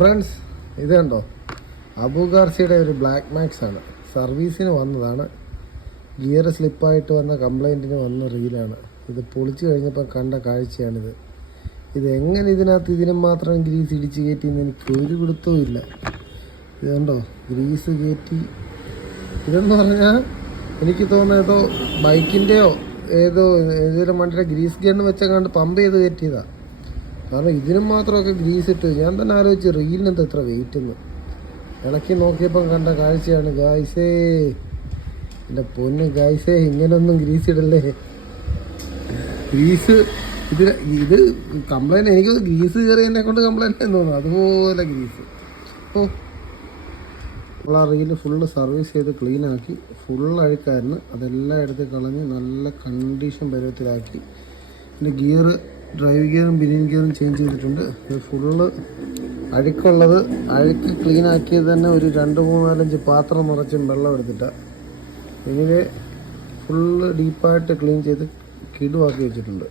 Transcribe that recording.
Friends ഇത് കണ്ടോ? അബുഗാർസിയുടെ ഒരു ബ്ലാക്ക് മാക്സ് ആണ്. സർവീസിന് വന്നതാണ്. ഗിയർ സ്ലിപ്പായിട്ട് വന്ന കംപ്ലൈന്റിന് വന്ന റീലാണ് ഇത് പൊളിച്ചു കഴിഞ്ഞപ്പോൾ കണ്ട കാഴ്ചയാണിത്. ഇത് എങ്ങനെ ഇതിനകത്ത് ഇതിനും മാത്രം ഗ്രീസ് ഇടിച്ച് കയറ്റിയെന്ന് എനിക്ക് ഒരു പിടുത്തവും ഇല്ല. ഇത് കണ്ടോ? ഗ്രീസ് കയറ്റി. ഇതെന്ന് പറഞ്ഞാൽ എനിക്ക് തോന്നുന്നത് ഏതോ ബൈക്കിന്റെയോ ഏതോ ഏതെങ്കിലും വണ്ടിയുടെ ഗ്രീസ് ഗണ്ണ് വെച്ചങ്ങാണ്ട് പമ്പ് ചെയ്ത് കയറ്റിയതാ. കാരണം ഇതിനും മാത്രമൊക്കെ ഗ്രീസ് ഇട്ട് ഞാൻ തന്നെ ആലോചിച്ച് റീലിന് എത്ര വെയിറ്റ് എന്ന്? ഇളക്കി നോക്കിയപ്പം കണ്ട കാഴ്ചയാണ് ഗായ്സേ എന്റെ പൊന്ന് ഗായ്സേ ഇങ്ങനൊന്നും ഗ്രീസ് ഇടല്ലേ? ഗ്രീസ് ഇത് ഇത് കംപ്ലൈന്റ് എനിക്ക് ഗ്രീസ് കയറിയതിനെ കൊണ്ട് കംപ്ലൈന്റ് എന്ന് തോന്നുന്നു. അതുപോലെ ഗ്രീസ് ഓ. നമ്മൾ ആ റീൽ ഫുള്ള് സർവീസ് ചെയ്ത് ക്ലീനാക്കി ഫുൾ അഴുക്കായിരുന്നു. അതെല്ലാം എടുത്ത് കളഞ്ഞ് നല്ല കണ്ടീഷൻ പരുവത്തിലാക്കി. പിന്നെ ഗിയർ ഡ്രൈവ് ഗിയറും ബിനിയൻ ഗിയറും ചേഞ്ച് ചെയ്തിട്ടുണ്ട്. ഫുള്ള് അഴുക്കുള്ളത് അഴുക്ക് ക്ലീൻ ആക്കിയത് തന്നെ ഒരു രണ്ട് മൂന്നാലഞ്ച് പാത്രം നിറച്ചും വെള്ളം എടുത്തിട്ടാണ് ഇതിൽ ഫുള്ള് ഡീപ്പായിട്ട് ക്ലീൻ ചെയ്ത് കിടുവാക്കി വെച്ചിട്ടുണ്ട്.